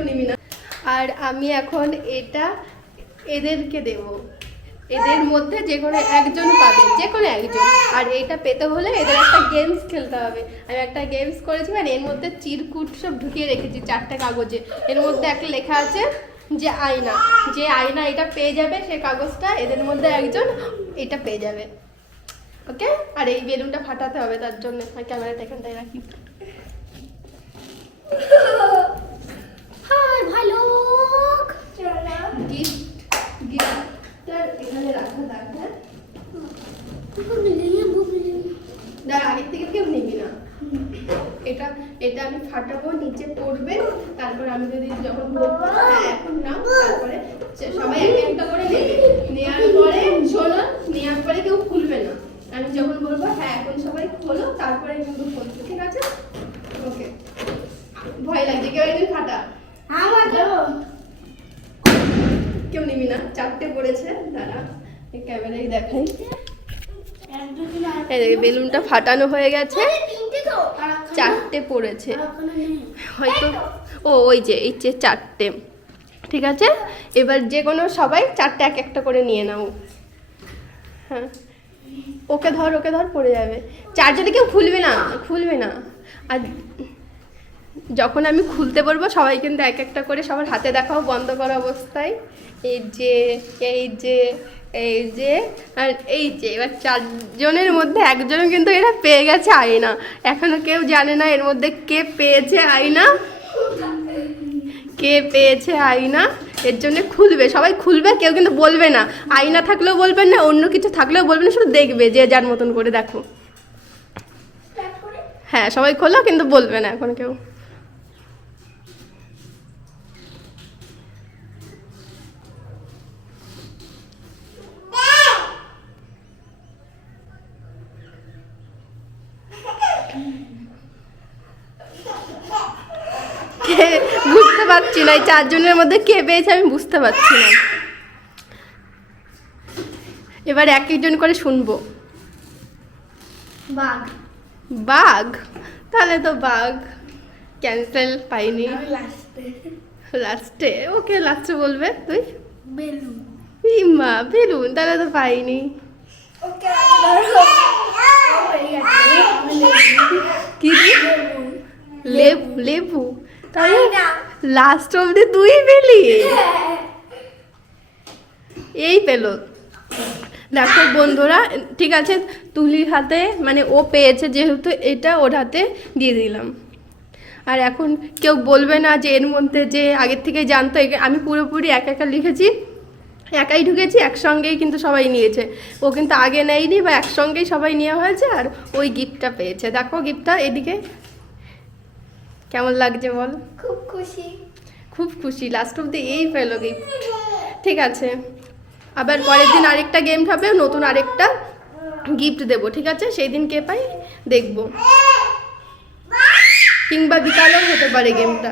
কেউ নিবি না। আর আমি এখন এটা এদেরকে দেব। এদের মধ্যে যে কোনো একজন পাবে, যে কোনো একজন। আর এটা পেতে হলে এদের একটা গেমস খেলতে হবে। আমি একটা গেমস করেছি মানে এর মধ্যে চিরকুট সব ঢুকিয়ে রেখেছি, চারটে কাগজে। এর মধ্যে একটা লেখা আছে যে আয়না। যে আয়না এটা পেয়ে যাবে, সে কাগজটা এদের মধ্যে একজন এটা পেয়ে যাবে। ওকে? আর এই বেলুনটা ফাটাতে হবে তার জন্য। ক্যামেরাটা এখানটায় রাখি। ভালুক গিফট এখানে রাখা হ্যাঁ আগের থেকে কেউ নিবি না। এটা এটা আমি ফাটাবো নিচে পড়বে। তারপর আমি যদি যখন বলব হ্যাঁ এখন নাও তারপরে সবাই এক একটা করে নেবে। নেওয়ার পরে শোনো নেওয়ার পরে কেউ খুলবে না। আমি যখন বলব হ্যাঁ এখন সবাই খোলো তারপরে কিন্তু খুলছে ঠিক আছে? ওকে। ভয় লাগছে কেউ ফাটা আমার তো কেউ নিবি না চারটে পড়েছে দাঁড়া এই ক্যামেরায় দেখাই। এই বেলুনটা ফাটানো হয়ে গেছে। চারটে পড়েছে। হয়তো ও ওই যে এই যে চারটে। ঠিক আছে? এবার যে কোনো সবাই চারটে এক একটা করে নিয়ে নাও। হ্যাঁ। ওকে ধর ওকে ধর পড়ে যাবে। চারজনে কেউ খুলবে না খুলবে না। আর যখন আমি খুলতে বলব সবাই কিন্তু এক একটা করে সবার হাতে দেখাও বন্ধ করা অবস্থায়। এই যে এই যে এই যে আর এই যে এবার চারজনের মধ্যে একজন কিন্তু এরা পেয়ে গেছে আয়না। এখনও কেউ জানে না এর মধ্যে কে পেয়েছে আয়না। কে পেয়েছে আয়না। এর জন্য খুলবে সবাই খুলবে কেউ কিন্তু বলবে না। আয়না থাকলেও বলবেন না অন্য কিছু থাকলেও বলবেন না শুধু দেখবে যে যার মতন করে দেখো। হ্যাঁ সবাই খোলো কিন্তু বলবে না এখন কেউ কে বুঝতে পারছি না এই চারজনের মধ্যে কে পেয়েছে আমি বুঝতে পারছি না। এবার এক একজন করে শুনব। বাঘ। বাঘ? তাহলে তো বাঘ। ক্যান্সেল পাইনি। লাস্টে। লাস্টে? ওকে লাস্টে বলবে তুই? বেলুন। ইমা বেলুন তাহলে তো পাইনি। ওকে হয়ে গেছে আমি লেবু। কি লেবু। লেবু লেবু তাহলে লাস্ট অবধি তুই পেলি? এই পেল। দেখো বন্ধুরা ঠিক আছে তুলির হাতে মানে ও পেয়েছে যেহেতু এটা ওর হাতে দিয়ে দিলাম। আর এখন কেউ বলবে না যে এর মধ্যে যে আগের থেকে জানতো আমি পুরোপুরি একা একা লিখেছি একাই ঢুকেছি একসঙ্গেই কিন্তু সবাই নিয়েছে। ও কিন্তু আগে নেয়নি বা একসঙ্গেই সবাই নেওয়া হয়েছে আর ওই গিফটটা পেয়েছে। দেখো গিফটটা এদিকে কেমন লাগছে বল? খুব খুশি। খুব খুশি লাস্ট অব্দি এই পেল গিফট ঠিক আছে আবার পরের দিন আরেকটা গেম খাবে নতুন আরেকটা গিফট দেবো ঠিক আছে? সেই দিন কে পাই? দেখব। কিংবা বিকালেও হতে পারে গেমটা